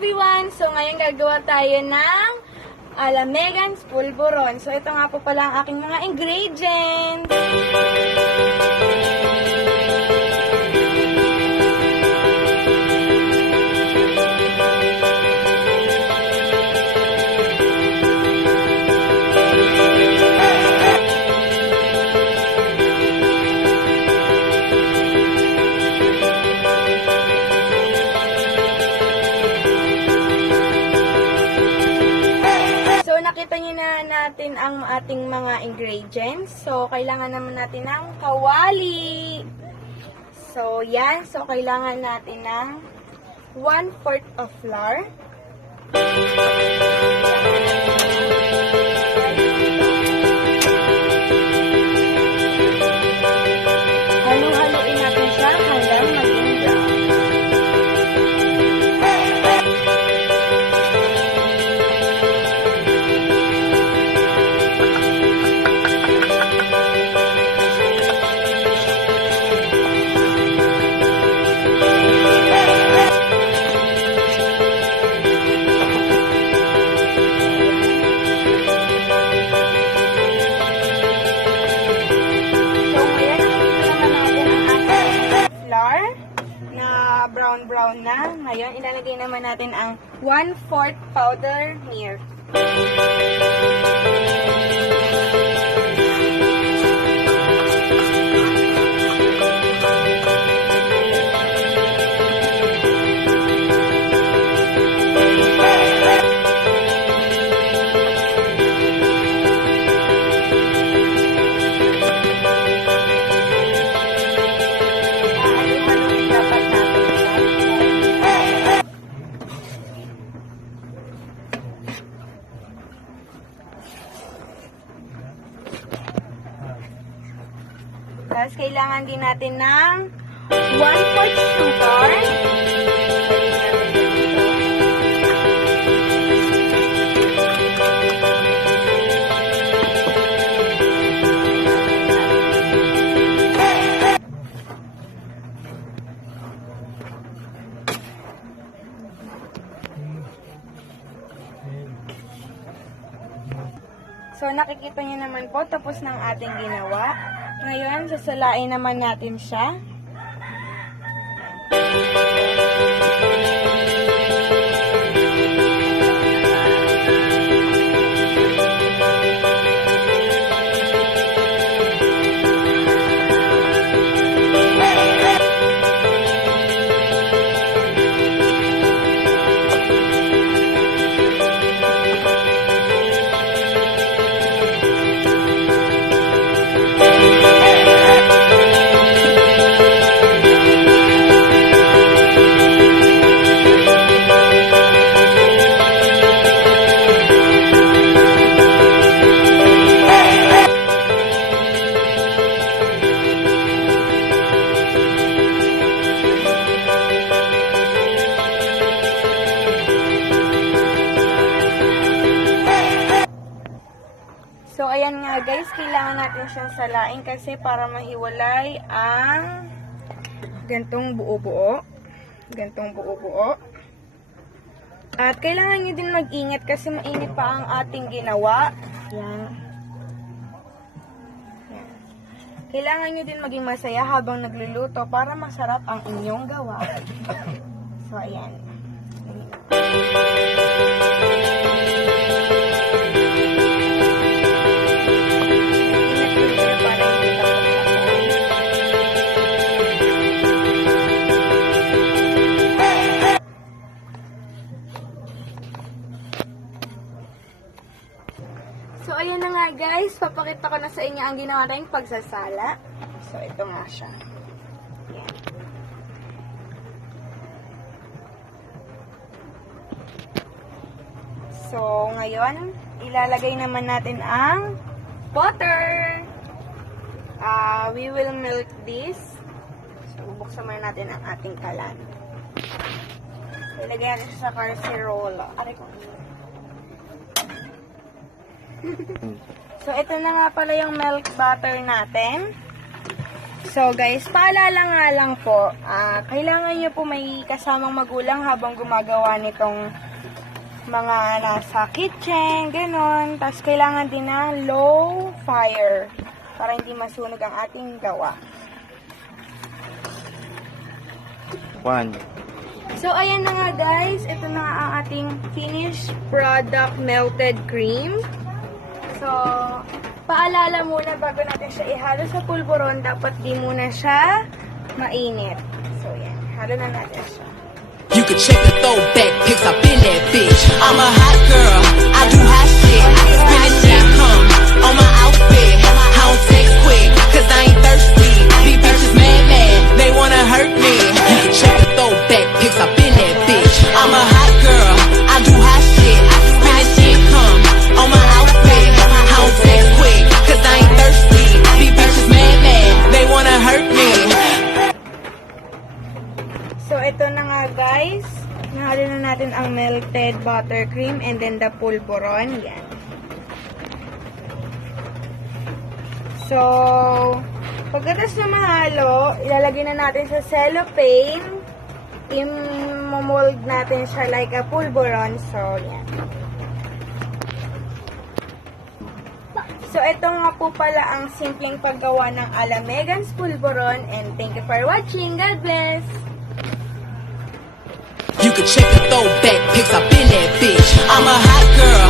everyone! So ngayon gagawa tayo ng Megan's Pulburon. So ito nga po pala ang aking mga ingredients. Nakita nyo na natin ang ating mga ingredients. So, kailangan naman natin ng kawali. So, yan. So, kailangan natin ng 1/4 of flour. Halu-haluin natin siya hanggang maging brown. Brown na. Ngayon, ilalagay naman natin ang 1/4 powder milk. Tapos, kailangan din natin ng 1/4 sugar. So, nakikita nyo naman po, tapos ng ating ginawa. Ngayon, sasalain naman natin siya. So, ayan nga guys, kailangan natin siyang salain kasi para mahiwalay ang gantong buo-buo. Gantong buo-buo. At kailangan nyo din mag-ingat kasi mainit pa ang ating ginawa. Yan. Yan. Kailangan nyo din maging masaya habang nagluluto para masarap ang inyong gawa. So, ayan. So, ayan na nga guys, papakita ko na sa inyo ang ginawa tayong pagsasala. So, ito nga siya. Yan. So, ngayon, ilalagay naman natin ang butter. We will melt this. So, bubuksan muna natin ang ating kalan. So, ilagay natin siya sa casserole. Aray ko. So, ito na nga pala yung milk butter natin. So guys, paalala nga lang po, kailangan nyo po may kasamang magulang habang gumagawa nitong mga nasa kitchen, ganon. Tapos kailangan din na low fire para hindi masunog ang ating gawa. 1. So ayan na nga guys, ito na nga ang ating finished product melted cream. So, paalala muna bago natin siya ihalo sa pulburon, dapat di muna siya mainit. So, yan. Halo na natin siya. You can check the throwback pics, I've been that bitch. I'm a hot girl, I do hot shit. Spin this shit, come on my outfit. I don't text quick, cause I ain't thirsty. These bitches mad, they wanna hurt me. You can check the throwback pics, I've been that bitch. I'm a hot girl, I do hot shit. Spin this shit, come on my outfit. I don't text quick, cause I ain't thirsty. These bitches mad, they wanna hurt me. So, ito na nga guys. Nahalo na natin ang melted buttercream and then the pulburon. Yan. So, pagkatapos na mahalo, ilalagay na natin sa cellophane. I-mold natin siya like a pulburon. So, yan. So, ito nga po pala ang simpleng paggawa ng Alamegan's pulburon. And thank you for watching. God bless! You can check the throwback pics, I've been that bitch. I'm a hot girl,